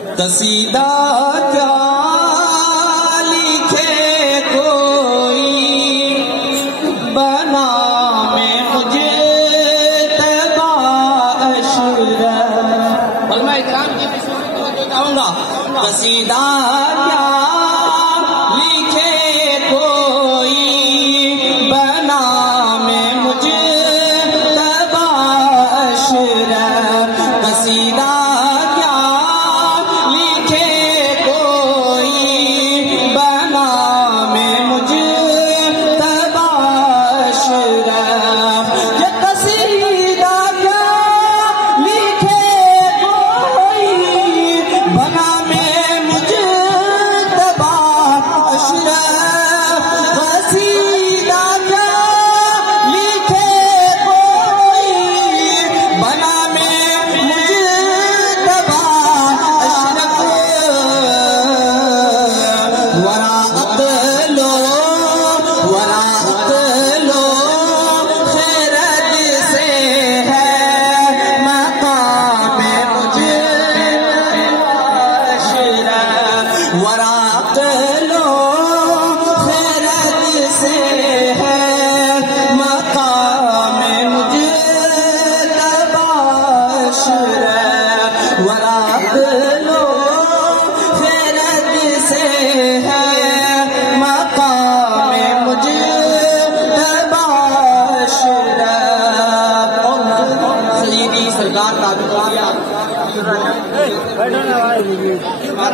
قصیدہ کیا لکھے کوئی بنا میں مجھے تبا اشرف۔ علماء اکرام کی خصوصیت توجہ چاہوں گا۔ قصیدہ کیا لکھے کوئی بنا میں مجھے تبا اشرف۔ قصیدہ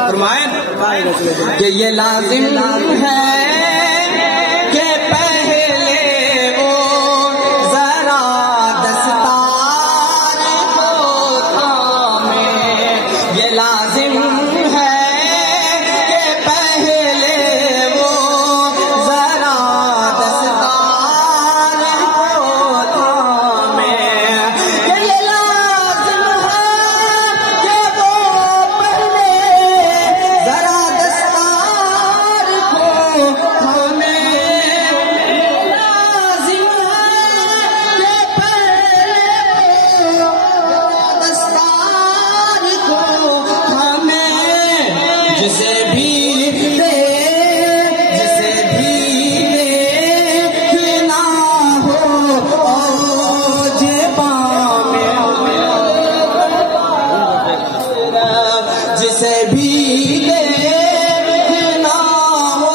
فرمائیں کہ یہ لازم ہے کہ پہلے وہ ذرا دستار کو تھامے۔ یہ لازم ہے کہ پہلے وہ ذرا دستار کو تھامے۔ یہ لازم ہے کہ وہ پہلے ذرا دستار کو تھامے۔ لازم ہے کہ پہلے دستار کو تھامے۔ جسے بھی دیکھنا ہو اوج بام جسے بھی دیکھنا ہو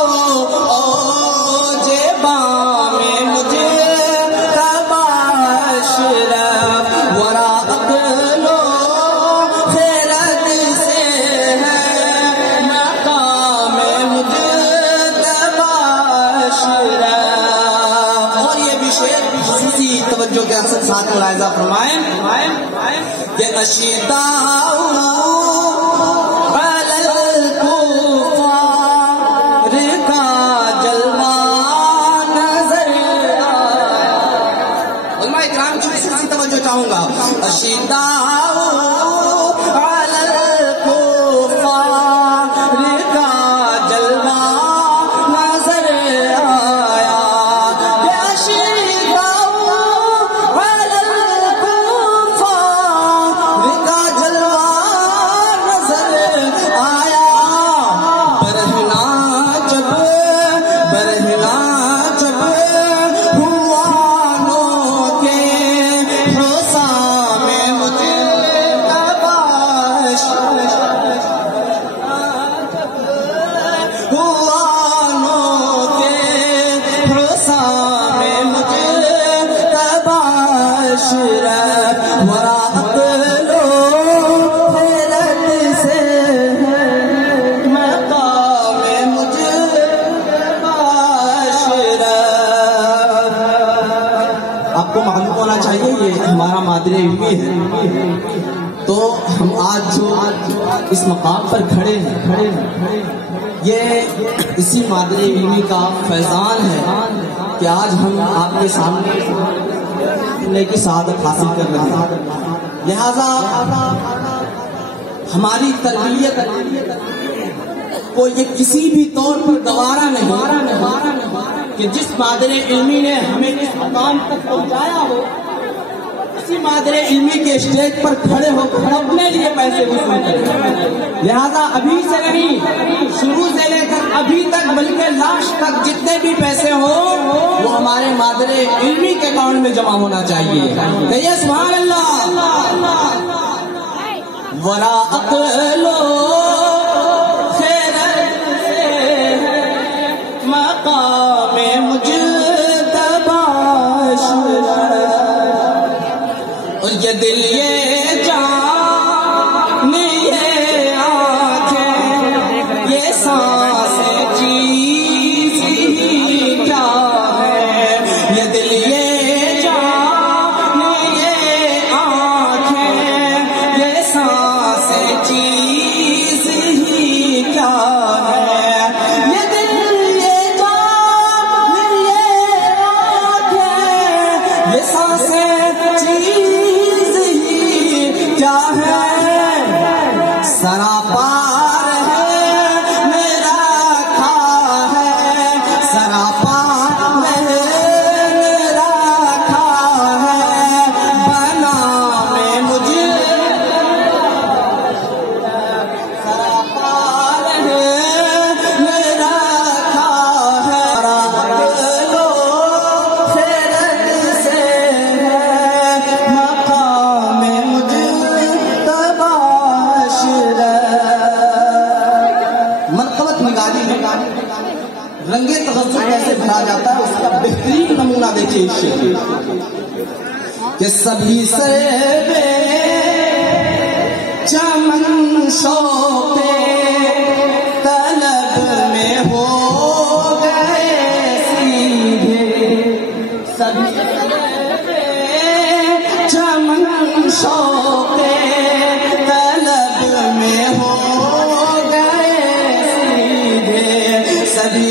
اوج بام مجھے تبا اشرف۔ ورا عقل و خیرت سے ہے مقام مجھے تبا اشرف۔ اور یہ بھی شعر خصوصی توجہ کے ساتھ ملاحظہ فرمائیں کہ اشیداء علی الکفار کا جلوہ نظر آیا۔ علماء اکرام کی خصوصی توجہ چاہوں گا۔ اشیداء علی الکفار کا جلوہ نظر آیا۔ کہ اشیداء علی الکفار کا جلوہ نظر آیا۔ برہنا جب ہوانوں کے حسام مجھے تبا اشرف۔ ہوانوں کے حسام مجھے تبا اشرف۔ ورا عقل و خیرت سے ہے مقام مجھے تبا اشرف۔ آپ کو معلوم ہونا چاہیے یہ ہمارا مادر علمی ہے، تو ہم آج جو اس مقام پر کھڑے ہیں یہ اسی مادر علمی کا فیضان ہے کہ آج ہم آپ کے سامنے سننے کی سعادت حاصل کر رہے ہیں۔ لہذا ہماری تربیت کو یہ کسی بھی طور پر گوارا نہیں کہ جس مادر علمی نے ہمیں اس مقام تک پہنچایا ہو اسی مادر علمی کے اسٹیج پر کھڑے ہو کر اپنے لیے پیسے وصول کریں۔ لہذا ابھی سے نہیں، شروع سے لے کر ابھی تک بلکہ لاسٹ تک جتنے بھی پیسے ہوں وہ ہمارے مادر علمی کے اکاؤنٹ میں جمع ہونا چاہیے. کہیے سبحان اللہ. ولا اقلو مقام مجتبی اور یہ دل یہ جان یہ آنکھیں یہ سانسیں چیز کیا ہے، یہ دل یہ جان یہ آنکھیں یہ سانسیں چیز ہی کیا ہے، یہ دل یہ جان یہ آنکھیں یہ سانسیں چیز کیا ہے، سراپار ہے میرا کھا ہے، سراپار ہے میرا کھا ہے، بنا میں مجھے سراپار ہے میرا کھا ہے، لو خیرت سے مقام مرتبت نگاری میں رنگ تغذر کیسے بھرا جاتا ہے اس کا بہترین نمونہ دیکھیے اس شعر کہ سبھی سے بے چمن شوق طلب میں ہو گئے سیدھے، سبھی سے بے چمن شوق طلب میں ہو گئے سیدھے، سبھی